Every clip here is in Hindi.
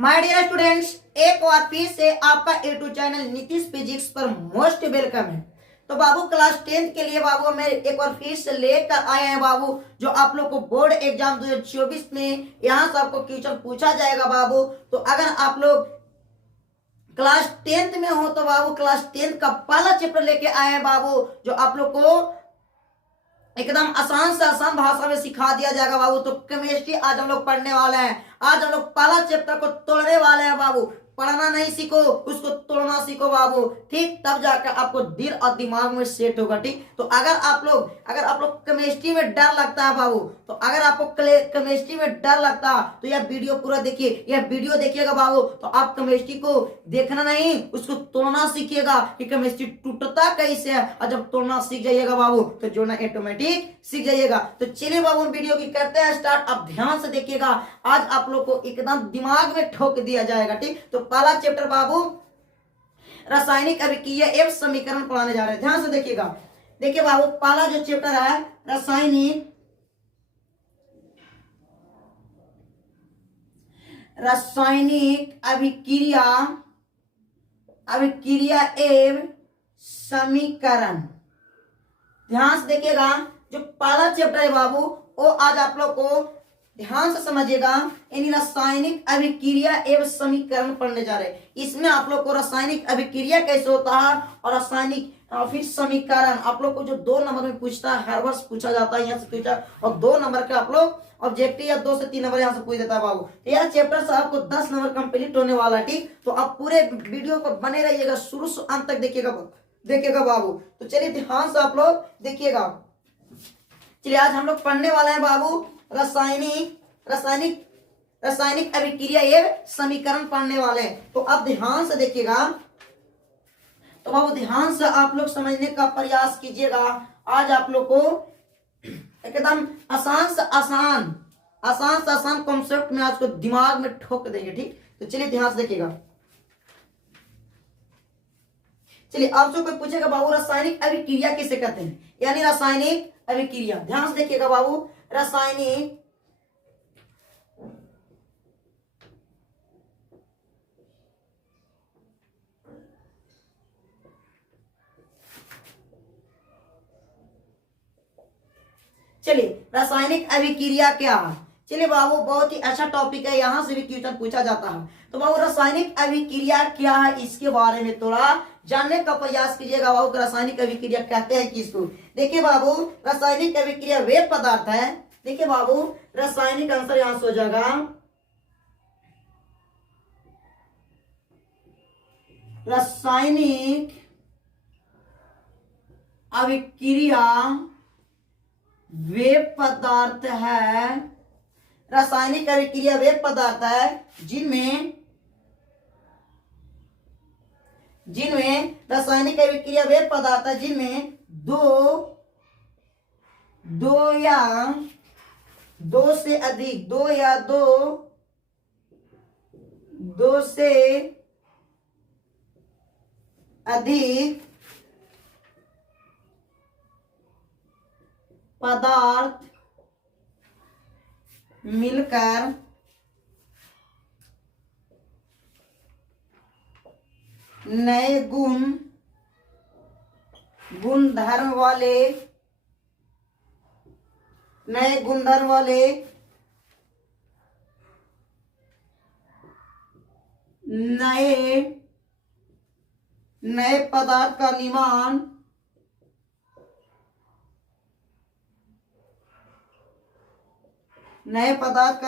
माय डियर स्टूडेंट्स, एक बार फिर से आपका यूट्यूब चैनल नीतीश फिजिक्स पर मोस्ट वेलकम है। तो बाबू क्लास 10th के लिए बाबू मैं एक बार फिर से लेकर आए हैं बाबू, जो आप लोग को बोर्ड एग्जाम 2024 में यहाँ से आपको क्वेश्चन पूछा जाएगा बाबू। तो अगर आप लोग क्लास 10th में हो तो बाबू क्लास 10th का पहला चैप्टर लेके आए हैं बाबू, जो आप लोग को एकदम आसान से आसान भाषा में सिखा दिया जाएगा बाबू। तो केमिस्ट्री आज हम लोग पढ़ने वाले हैं। आज हम लोग पहला चैप्टर को तोड़ने वाले हैं बाबू। पढ़ना नहीं सीखो, उसको तोड़ना सीखो बाबू, ठीक? तब जाकर आपको दिल और दिमाग में सेट होगा, ठीक? तो अगर आप लोग केमिस्ट्री में डर लगता है बाबू, तो अगर आपको केमिस्ट्री में डर लगता है तो यह वीडियो पूरा देखिए। यह वीडियो देखिएगा बाबू तो आप केमिस्ट्री को देखना नहीं, उसको तोड़ना सीखिएगा कि केमिस्ट्री टूटता कैसे है। और जब तोड़ना सीख जाइएगा बाबू तो जोड़ना ऑटोमेटिक सीख जाइएगा। तो चलिए बाबू वीडियो की करते हैं स्टार्ट। आप ध्यान से देखिएगा, आज आप लोग को एकदम दिमाग में ठोक दिया जाएगा, ठीक? तो पहला चैप्टर बाबू रासायनिक अभिक्रिया एवं समीकरण पढ़ाने जा रहे हैं। ध्यान से देखिएगा। देखिए बाबू, पहला जो चैप्टर है रासायनिक अभिक्रिया एवं समीकरण। ध्यान से देखिएगा, जो पहला चैप्टर है बाबू वो आज आप लोग को ध्यान से समझिएगा। यानी रासायनिक अभिक्रिया एवं समीकरण पढ़ने जा रहे हैं। इसमें आप लोग को रासायनिक अभिक्रिया कैसे होता है और रासायनिक फिर समीकरण आप लोग को जो 2 नंबर में पूछता है, हर वर्ष पूछा जाता है, यहाँ से पूछा। और 2 नंबर का आप लोग ऑब्जेक्टिव या 2 से 3 नंबर यहाँ से पूछ देता है बाबू। तो यह चैप्टर से आपको 10 नंबर कंप्लीट होने वाला है, ठीक? तो आप पूरे वीडियो पर बने रहिएगा, शुरू से अंत तक देखिएगा बाबू। तो चलिए ध्यान से आप लोग देखिएगा। चलिए आज हम लोग पढ़ने वाले हैं बाबू रासायनिक अभिक्रिया एवं समीकरण पढ़ने वाले हैं। तो आप ध्यान से देखिएगा। तो बाबू ध्यान से आप लोग समझने का प्रयास कीजिएगा। आज आप लोग को एकदम आसान से आसान कॉन्सेप्ट में आज को दिमाग में ठोक देंगे, ठीक? तो चलिए ध्यान से देखिएगा। चलिए आपसे कोई पूछेगा बाबू रासायनिक अभिक्रिया किसे कहते हैं, यानी रासायनिक अभिक्रिया। ध्यान से देखिएगा बाबू, रासायनिक चलिए रासायनिक अभिक्रिया क्या है। चलिए बाबू, बहुत ही अच्छा टॉपिक है, यहां से भी क्वेश्चन पूछा जाता है। तो बाबू रासायनिक अभिक्रिया क्या है, इसके बारे में थोड़ा जानने का प्रयास कीजिएगा बाबू। रासायनिक अभिक्रिया कहते हैं किसको? देखिए बाबू, रासायनिक अभिक्रिया वे पदार्थ है। देखिए बाबू, रासायनिक आंसर यहां से हो जाएगा रासायनिक अभिक्रिया वे पदार्थ है। रासायनिक अभिक्रिया वे पदार्थ है जिनमें रासायनिक अभिक्रिया वे पदार्थ है जिनमें दो या दो से अधिक दो से अधिक पदार्थ मिलकर नए गुणधर्म वाले नए पदार्थ का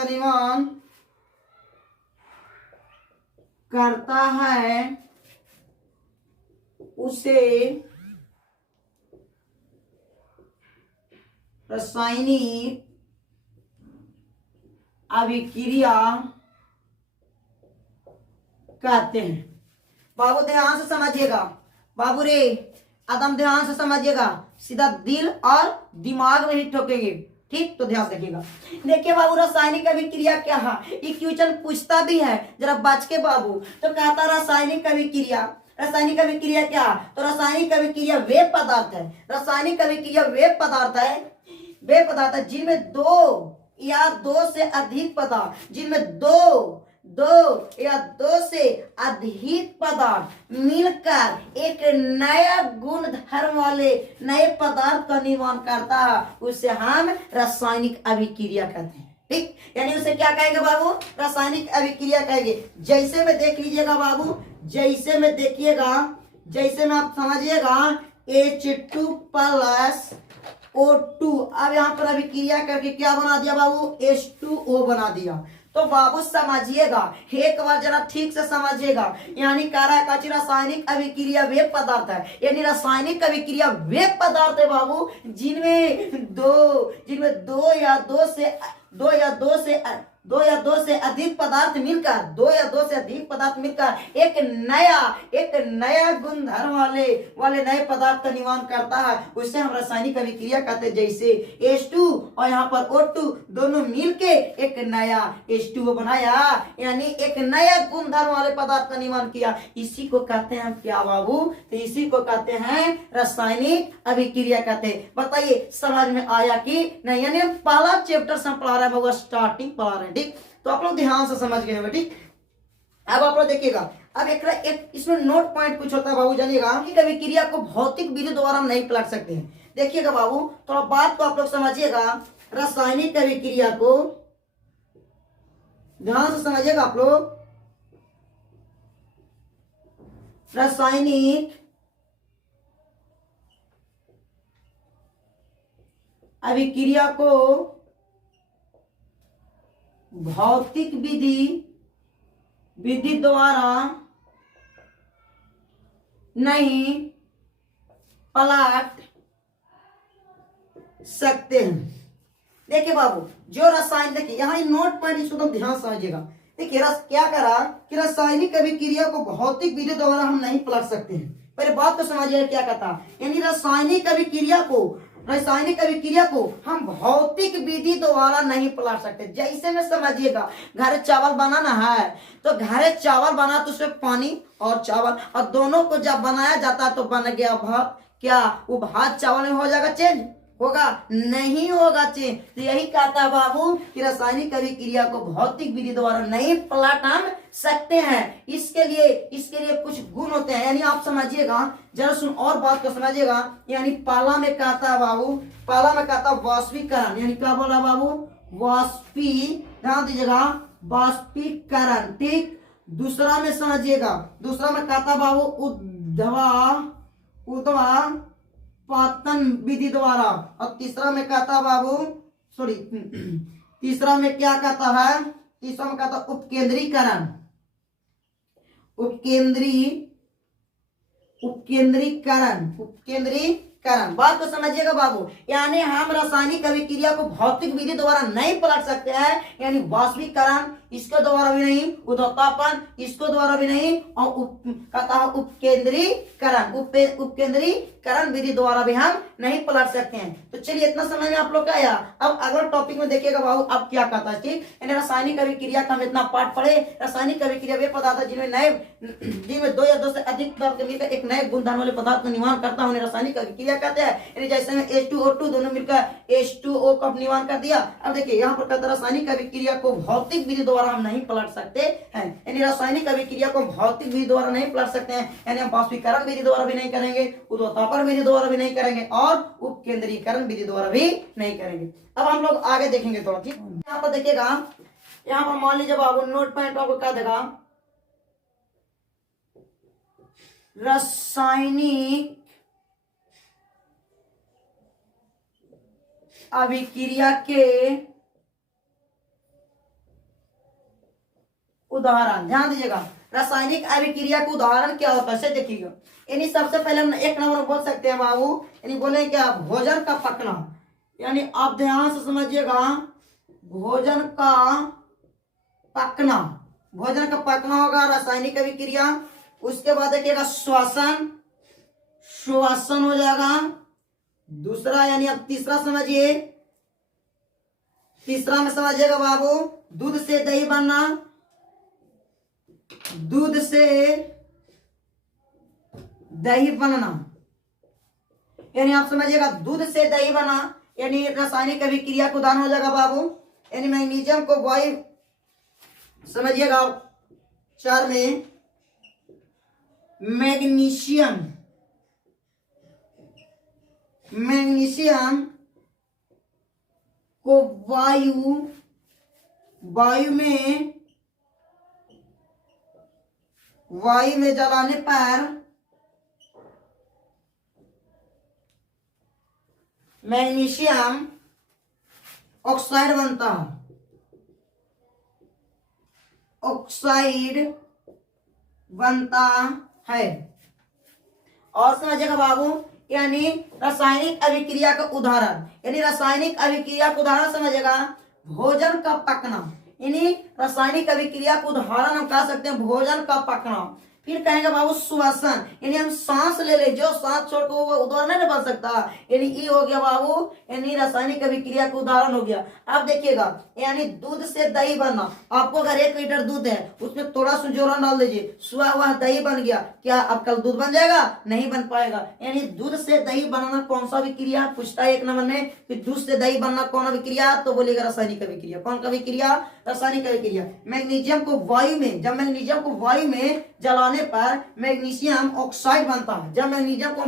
निर्माण करता है, उसे रासायनिक अभिक्रिया कहते हैं। बाबू ध्यान से समझिएगा बाबू रे, एकदम ध्यान से समझिएगा, सीधा दिल और दिमाग में ही ठोकेंगे, ठीक? तो ध्यान रखिएगा। देखिए बाबू, रासायनिक अभिक्रिया क्या है, ये क्वेश्चन पूछता भी है, जरा बच के बाबू। तो कहता रासायनिक अभिक्रिया क्या? तो रासायनिक अभिक्रिया वे पदार्थ है। रासायनिक अभिक्रिया वे पदार्थ है जिनमें 2 या 2 से अधिक पदार्थ, जिनमें 2 दो या दो से अधिक पदार्थ मिलकर एक नया गुण धर्म वाले नए पदार्थ का निर्माण करता है, उसे हम रासायनिक अभिक्रिया कहते हैं। ठीक, यानी उसे क्या कहेंगे बाबू? रासायनिक अभिक्रिया कहेंगे। जैसे में देख लीजिएगा बाबू, जैसे में देखिएगा, जैसे में आप समझिएगा H2 प्लस O2, अब यहाँ पर अभिक्रिया करके क्या बना दिया बाबू? H2O बना दिया। तो बाबू समझिएगा, एक बार जरा ठीक से समझिएगा, यानी कह रहा है रासायनिक अभिक्रिया वे पदार्थ है, यानी रासायनिक अभिक्रिया वे पदार्थ है बाबू जिनमें दो या दो से अधिक पदार्थ मिलकर एक नया गुणधर्म वाले नए पदार्थ का निर्माण करता है, उसे हम रासायनिक अभिक्रिया कहते हैं। जैसे H2 और यहाँ पर O2 दोनों मिलके एक नया H2O बनाया, यानी एक नया गुणधर्म वाले पदार्थ का निर्माण किया। इसी को कहते हैं क्या बाबू? तो इसी को कहते हैं रासायनिक अभिक्रिया कहते हैं। बताइए समझ में आया कि नहीं? यानी पहला चैप्टर से हम पढ़ा रहे हैं, स्टार्टिंग पढ़ा रहे हैं। ठीक, तो आप लोग ध्यान से समझ गए होंगे। ठीक, अब आप लोग देखिएगा, अब एक इसमें नोट पॉइंट कुछ होता है बाबू, जानिएगा कि अभिक्रिया को भौतिक विधि द्वारा हम नहीं पलट सकते हैं। देखिएगा बाबू, थोड़ा बात को आप लोग समझिएगा, रासायनिक अभिक्रिया को ध्यान से समझिएगा आप लोग। रासायनिक अभिक्रिया को भौतिक विधि द्वारा नहीं पलट सकते हैं। देखिए बाबू, जो रसायन, देखिए यहाँ नोट पॉइंट, इसको तो ध्यान समझिएगा। देखिए क्या करा कि रासायनिक अभिक्रिया को भौतिक विधि द्वारा हम नहीं पलट सकते हैं। पहले बात को समझिएगा क्या कहता, यानी रासायनिक अभिक्रिया को हम भौतिक विधि द्वारा नहीं पलट सकते। जैसे में समझिएगा, घर चावल बनाना है तो घर चावल बना तो उसमें पानी और चावल, और दोनों को जब बनाया जाता तो बन गया भात। क्या वो भात चावल में हो जाएगा चेंज? होगा? नहीं होगा चेंज। तो यही कहता है बाबू कि रासायनिक अभिक्रिया को भौतिक विधि द्वारा नहीं पलट हम सकते हैं। इसके लिए कुछ गुण होते हैं, यानी आप समझिएगा, जरा सुन और बात को समझिएगा। यानी पहला में कहता है बाबू, वाष्पीकरण, यानी क्या बोला बाबू? ध्यान दीजिएगा, वाष्पीकरण। ठीक, दूसरा में समझिएगा, दूसरा में कहता बाबू उद्वापातन विधि द्वारा, और तीसरा में कहता बाबू तीसरा में क्या कहता है? तीसरा में कहता उपकेंद्रीकरण। बात को समझिएगा बाबू, यानी हम रासायनिक अभिक्रिया को भौतिक विधि द्वारा नहीं पलट सकते हैं, यानी वाष्पीकरण इसके द्वारा भी नहीं, उद्वापन इसको द्वारा भी नहीं, और कहता है उपकेंद्रीकरण विधि द्वारा भी हम नहीं पलट सकते हैं। तो चलिए इतना समझ में आप लोग का आया। अब अगला टॉपिक में देखिएगा बाबू, अब क्या कहता है। ठीक, यानी रासायनिक अभिक्रिया का हम इतना पाठ पढ़े। रासायनिक अभिक्रिया वे पदार्थ है जिनमें दो या दो से अधिक पदार्थ मिलकर एक नए गुणधर्म वाले पदार्थ का निर्माण करता है, रासायनिक अभिक्रिया कहते हैं। यानी जैसे में H2O2 दोनों मिलकर H2O का निर्माण कर दिया। अब देखिए यहाँ पर कहता है रासायनिक अभिक्रिया को भौतिक विधि द्वारा हम नहीं पलट सकते हैं, यानी रासायनिक अभिक्रिया को भौतिक विधि द्वारा नहीं पलट सकते हैं, यानी हम वाष्पीकरण विधि द्वारा भी नहीं करेंगे, उद्वापन विधि द्वारा भी नहीं करेंगे, और उपकेंद्रीकरण विधि द्वारा भी नहीं करेंगे। अब हम लोग आगे देखेंगे थोड़ा। ठीक, यहाँ पर देखिएगा, यहाँ पर मान लीजिए बाबू नोट पॉइंट आपको क्या देगा, रासायनिक अभिक्रिया के उदाहरण। ध्यान दीजिएगा, रासायनिक अभिक्रिया का उदाहरण क्या होता है देखिएगा। यानी सबसे पहले हम एक नंबर बोल सकते हैं बाबू, यानी बोले क्या? भोजन का पकना। यानी आप ध्यान से समझिएगा, भोजन का पकना होगा रासायनिक अभिक्रिया। उसके बाद देखिएगा श्वसन हो जाएगा दूसरा। यानी अब तीसरा समझिए, तीसरा में समझिएगा बाबू, दूध से दही बनना, दूध से दही बनना, यानी आप समझिएगा दूध से दही बना, यानी रासायनिक अभिक्रिया का उदाहरण हो जाएगा बाबू। यानी मैग्नीशियम को समझिएगा 4 में मैग्नीशियम, मैग्नीशियम को वायु में जलाने पर मैग्नीशियम ऑक्साइड बनता है, ऑक्साइड बनता है। और समझिएगा बाबू, यानी रासायनिक अभिक्रिया का उदाहरण, यानी रासायनिक अभिक्रिया का उदाहरण समझिएगा भोजन का पकना, यानी रासायनिक अभिक्रिया का उदाहरण हम कह सकते हैं भोजन का पकना। फिर कहेंगे बाबू श्वसन, यानी हम सांस ले ले, जो सांस छोड़ को वो उदाहरण नहीं बन सकता, यानी ये हो गया बाबू, यानी रासायनिक अभिक्रिया का उदाहरण हो गया। अब देखिएगा, यानी दूध से दही बनना, आपको अगर 1 लीटर दूध है उसमें थोड़ा सा जोरन डाल दीजिए, सुहा हुआ दही बन गया, क्या अब कल दूध बन जाएगा? नहीं बन पाएगा। यानी दूध से दही बनाना कौन सा अभिक्रिया पूछता है 1 नंबर में, कि दूध से दही बनना कौन अभिक्रिया, तो बोलेगा रासायनिक अभिक्रिया। कौन सा अभिक्रिया? रासायनिक अभिक्रिया। मैग्नीशियम को वायु में, जब मैग्नीशियम को वायु में जलाने पर मैग्नीशियम ऑक्साइड बनता है। जब मैग्नीशियम को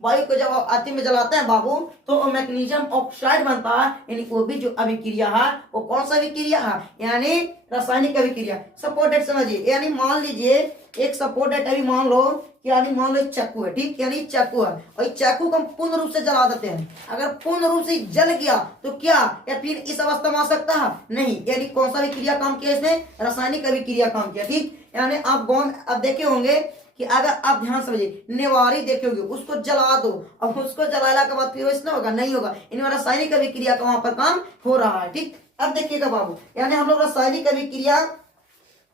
वायु को जब अति में जलाते हैं बाबू, तो मैग्नीशियम ऑक्साइड बनता है, यानी वो भी जो अभिक्रिया है वो कौन सा अभिक्रिया है? यानी रासायनिक अभिक्रिया। सपोर्टेड समझिए, यानी मान लीजिए एक सपोर्टेड, अभी मान लो कि यानी मान लो चाकू है, ठीक, यानी चाकू है और चाकू को हम पूर्ण रूप से जला देते हैं। अगर पूर्ण रूप से जल गया तो क्या या फिर इस अवस्था में आ सकता है? नहीं। यानी कौन सा अभिक्रिया काम किया इसने? रासायनिक अभिक्रिया काम किया, ठीक। यानी आप अब देखे होंगे कि अगर आप ध्यान समझिए, नेवारी देखे होंगे, उसको जला दो, अब उसको जलाने के बाद फिर इसमें होगा? नहीं होगा। इन रासायनिक अभिक्रिया का वहां पर काम हो रहा है, ठीक। अब देखिएगा बाबू, यानी हम लोग रासायनिक अभिक्रिया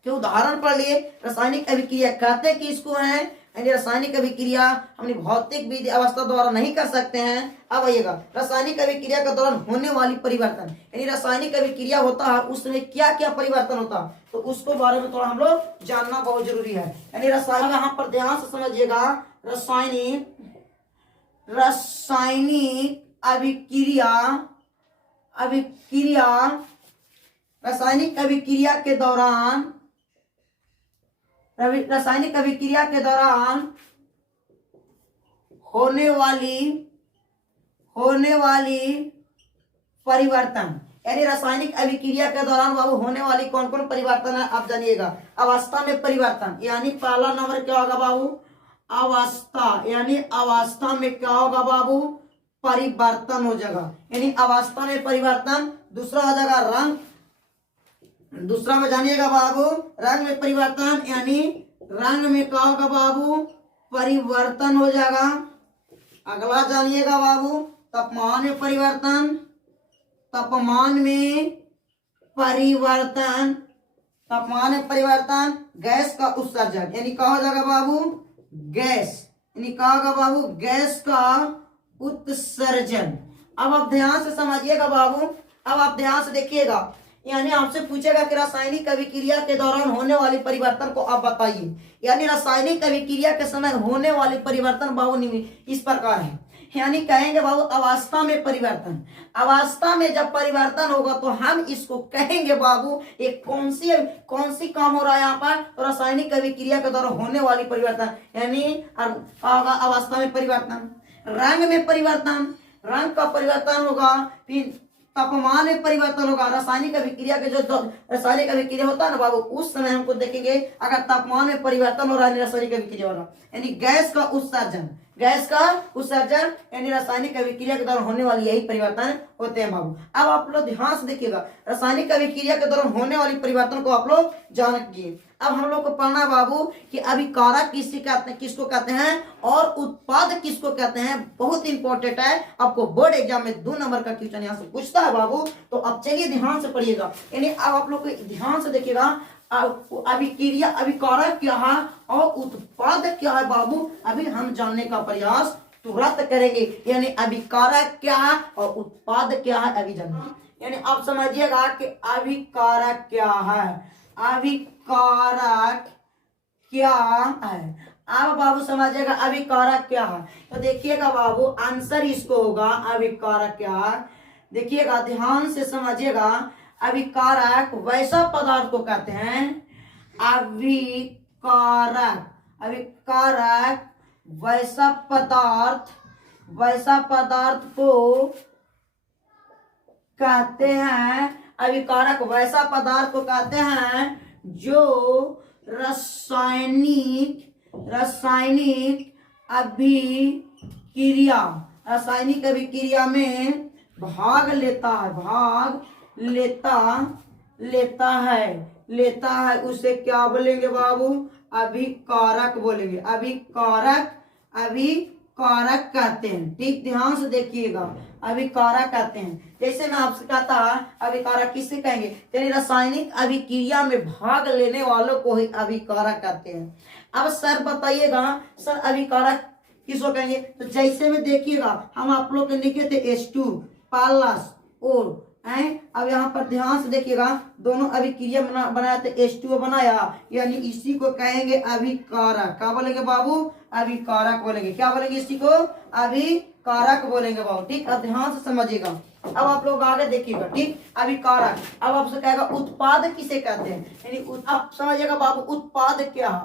के उदाहरण पढ़ लिए। रासायनिक अभिक्रिया कहते कि इसको है, यानी रासायनिक अभिक्रिया हमने भौतिक विधि अवस्था द्वारा नहीं कर सकते हैं। अब आइएगा, रासायनिक अभिक्रिया के दौरान होने वाली परिवर्तन, यानी रासायनिक अभिक्रिया होता है उसमें क्या क्या परिवर्तन होता है, तो उसको बारे में थोड़ा हम लोग जानना बहुत जरूरी है। यानी रासायनिक, यहाँ पर ध्यान से समझिएगा, रासायनिक अभिक्रिया रासायनिक अभिक्रिया के दौरान होने वाली परिवर्तन, यानी रासायनिक अभिक्रिया के दौरान बाबू होने वाली कौन कौन परिवर्तन है आप जानिएगा। अवस्था में परिवर्तन, यानी पहला नंबर क्या होगा बाबू? अवस्था, यानी अवस्था में क्या होगा बाबू? परिवर्तन हो जाएगा, यानी अवस्था में परिवर्तन। दूसरा हो जाएगा रंग, दूसरा में जानिएगा बाबू रंग में परिवर्तन, यानी रंग में क्या होगा बाबू? परिवर्तन हो जाएगा। अगला जानिएगा बाबू तापमान में परिवर्तन, तापमान में परिवर्तन, गैस का उत्सर्जन, यानी क्या हो जाएगा बाबू? गैस, यानी क्या होगा बाबू? गैस का उत्सर्जन। अब आप ध्यान से समझिएगा बाबू, अब आप ध्यान से देखिएगा, यानी आपसे पूछेगा कि रासायनिक अभिक्रिया के दौरान होने वाली परिवर्तन को आप बताइए। यानी रासायनिक अभिक्रिया के समय होने वाले परिवर्तन बाबू इस प्रकार है, यानी कहेंगे बाबू अवस्था में परिवर्तन। अवस्था में जब परिवर्तन होगा तो हम इसको कहेंगे बाबू एक कौन सी काम हो रहा है यहाँ पर? तो रासायनिक अभिक्रिया के दौरान होने वाली परिवर्तन, यानी अवस्था में परिवर्तन। रंग में परिवर्तन, रंग का परिवर्तन होगा। फिर तापमान में परिवर्तन होगा। रासायनिक अभिक्रिया के जो रासायनिक अभिक्रिया होता है ना बाबू, उस समय हमको देखेंगे अगर तापमान में परिवर्तन हो रहा है रासायनिक अभिक्रिया हो रहा, यानी गैस का उत्सर्जन, यानी रासायनिक अभिक्रिया के दौरान होने वाली यही परिवर्तन होते हैं बाबू। अब आप लोग ध्यान से देखिएगा, रासायनिक अभिक्रिया के दौरान होने वाली परिवर्तन को आप लोग जानिए। अब हम लोग को पढ़ना बाबू कि अभिकारक किसको कहते हैं और उत्पाद किसको कहते हैं। बहुत इंपॉर्टेंट है, आपको बोर्ड एग्जाम में 2 नंबर का क्वेश्चन यहाँ से पूछता है बाबू। तो अब चलिए ध्यान से पढ़िएगा, यानी अब आप लोग को ध्यान से देखिएगा अभिक्रिया, अभिकारक क्या है और उत्पाद क्या है बाबू, अभी हम जानने का प्रयास तुरंत करेंगे। यानी अभिकारक क्या है और उत्पाद क्या है अभी जानेंगे। यानी आप समझिएगा कि अभिकारक क्या है, अभिकारक क्या है। अब बाबू समझिएगा अभिकारक क्या है, तो देखिएगा बाबू आंसर इसको होगा अभिकारक क्या है। देखिएगा ध्यान से समझिएगा, अभिकारक वैसा पदार्थ को कहते हैं, अभिकारक, अभिकारक वैसा पदार्थ को कहते हैं, अभिकारक वैसा पदार्थ को कहते हैं जो रासायनिक अभिक्रिया में भाग लेता है उसे क्या बोलेंगे बाबू? अभिकारक बोलेंगे। अभिकारक कहते हैं। ठीक, ध्यान से देखिएगा, अभिकारक कहते हैं। जैसे मैं आपसे कहता अभिकारक किसे कहेंगे? यानी रासायनिक अभिक्रिया में भाग लेने वालों को ही अभिकारक कहते हैं। अब सर बताइएगा, सर अभिकारक किसको कहेंगे? तो जैसे में देखिएगा, हम आप लोग लिखे थे H2 प्लस और अब यहाँ पर ध्यान से देखिएगा, दोनों अभिक्रिया बनाया तो H2O बनाया, यानी इसी को कहेंगे अभिकारक। क्या बोलेंगे बाबू? अभिकारक बोलेंगे। क्या बोलेंगे? इसी को अभिकारक बोलेंगे बाबू। ठीक, अब ध्यान से समझिएगा। अब आप लोग आगे देखिएगा। ठीक, अभिकारक। अब आपसे कहेगा उत्पाद किसे कहते हैं? यानी आप समझिएगा बाबू, उत्पाद क्या है?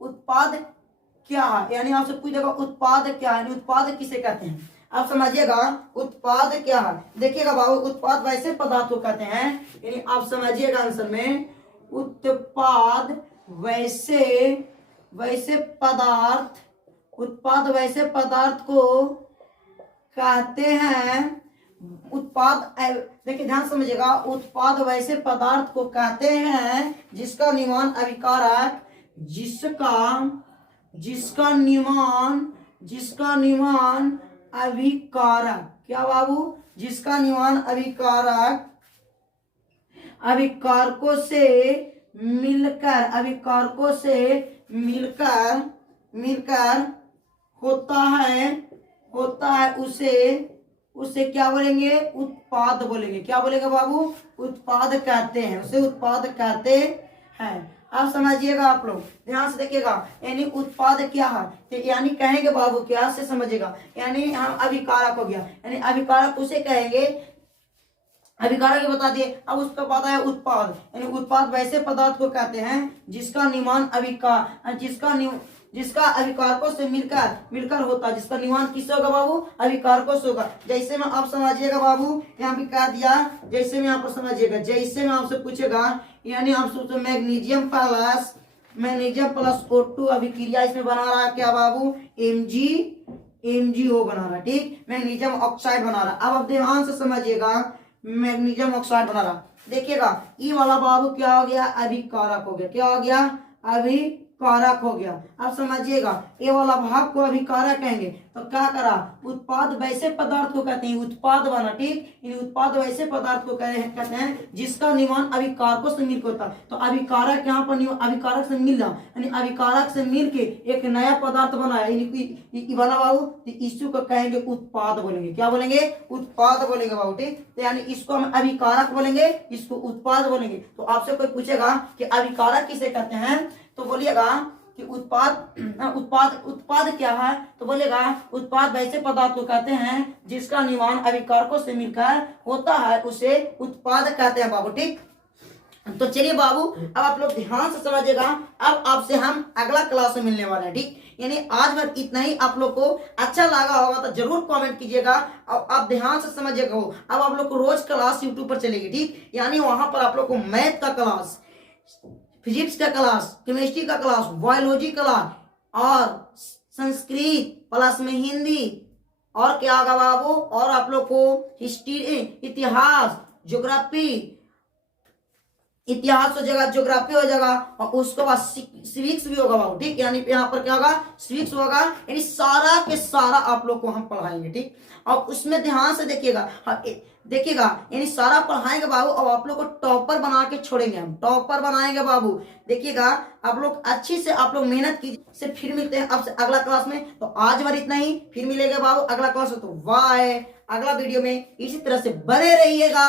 उत्पाद क्या है? यानी आपसे पूछेगा उत्पाद क्या है, यानी उत्पाद किसे कहते हैं? आप समझिएगा उत्पाद क्या है। देखिएगा बाबू, उत्पाद वैसे पदार्थ को कहते हैं, यानी आप समझिएगा आंसर में, उत्पाद वैसे पदार्थ को कहते हैं। उत्पाद, देखिए ध्यान समझिएगा, उत्पाद वैसे पदार्थ को कहते हैं जिसका निर्माण अभिकारक, जिसका निर्माण अभिकारक, क्या बाबू? जिसका निर्माण अभिकारकों से मिलकर होता है उसे क्या बोलेंगे? उत्पाद बोलेंगे। क्या बोलेंगे बाबू? उत्पाद कहते हैं, उसे उत्पाद कहते हैं। आप समझिएगा, आप लोग ध्यान से देखिएगा, यानी उत्पाद क्या है, यानी कहेंगे बाबू क्या से समझिएगा, यानी हम अभिकारक हो गया, यानी अभिकारक उसे कहेंगे, अभिकारक बता दिए। अब उसका बाद है उत्पाद, यानी उत्पाद वैसे पदार्थ को कहते हैं जिसका निर्माण जिसका अभिकारकों से मिलकर होता है, जिसका निर्माण किससे होगा बाबू? अभिकारकों से होगा। जैसे में आप समझिएगा बाबू, यहाँ पे कह दिया, जैसे में आप समझिएगा, जैसे में आपसे पूछेगा, यानी आपसे मैग्नीशियम प्लस O2 अभिक्रिया इसमें बना रहा है क्या बाबू? MgO बना रहा है। ठीक, मैग्नीशियम ऑक्साइड बना रहा है। अब आप ध्यान से समझिएगा, मैग्नीशियम ऑक्साइड बना रहा, देखिएगा ई वाला बाबू क्या हो गया? अभिकारक हो गया। क्या हो गया? अभिकारक हो गया। अब समझिएगा, ये वाला भाग को अभिकारक कहेंगे, तो क्या करा? उत्पाद वैसे पदार्थ को कहते हैं, उत्पाद बना। ठीक, इन उत्पाद वैसे पदार्थ को कहते हैं जिसका निर्माण अभिकारकों से मिलकर होता है। तो अभिकारक यहाँ पर अभिकारक से मिल रहा, यानी अभिकारक से मिलके एक नया पदार्थ बना है, बना बाबू, तो इसी को कहेंगे उत्पाद बोलेंगे। क्या बोलेंगे? उत्पाद बोलेंगे बाबू। ठीक, तो यानी इसको हम अभिकारक बोलेंगे, इसको उत्पाद बोलेंगे। तो आपसे कोई पूछेगा कि अभिकारक किसे कहते हैं, तो बोलिएगा कि उत्पाद क्या है, तो बोलेगा उत्पाद वैसे पदार्थ को कहते हैं जिसका निर्माण अभिकारकों से मिलकर होता है, उसे उत्पाद कहते हैं बाबू। ठीक, तो चलिए बाबू, अब आप लोग ध्यान से समझिएगा। अब आपसे हम अगला क्लास में मिलने वाले हैं। ठीक, यानी आज भर इतना ही। आप लोग को अच्छा लगा होगा तो जरूर कमेंट कीजिएगा और आप ध्यान से समझिएगा। अब आप लोग को रोज क्लास यूट्यूब पर चलेगी। ठीक, यानी वहां पर आप लोग को मैथ का क्लास, फिजिक्स का क्लास, केमिस्ट्री का क्लास, बायोलॉजी क्लास और संस्कृत प्लस में हिंदी और क्या होगा बाबू, और आप लोग को हिस्ट्री, इतिहास, इतिहास हो जाएगा, ज्योग्राफी हो जाएगा और उसके बाद सिविक्स भी होगा बाबू। ठीक, यानी यहाँ पर क्या होगा? सिविक्स होगा, यानी सारा के सारा आप लोग को हम पढ़ाएंगे। ठीक, और उसमें ध्यान से देखिएगा, देखिएगा, यानी सारा पढ़ाएंगे बाबू और आप लोग को टॉपर बना के छोड़ेंगे, हम टॉपर बनाएंगे बाबू। देखिएगा, आप लोग अच्छी से आप लोग मेहनत कीजिए। फिर मिलते हैं आपसे अगला क्लास में। तो आज बार इतना ही, फिर मिलेगा बाबू अगला क्लास में। तो बाय, अगला वीडियो में इसी तरह से बने रहिएगा।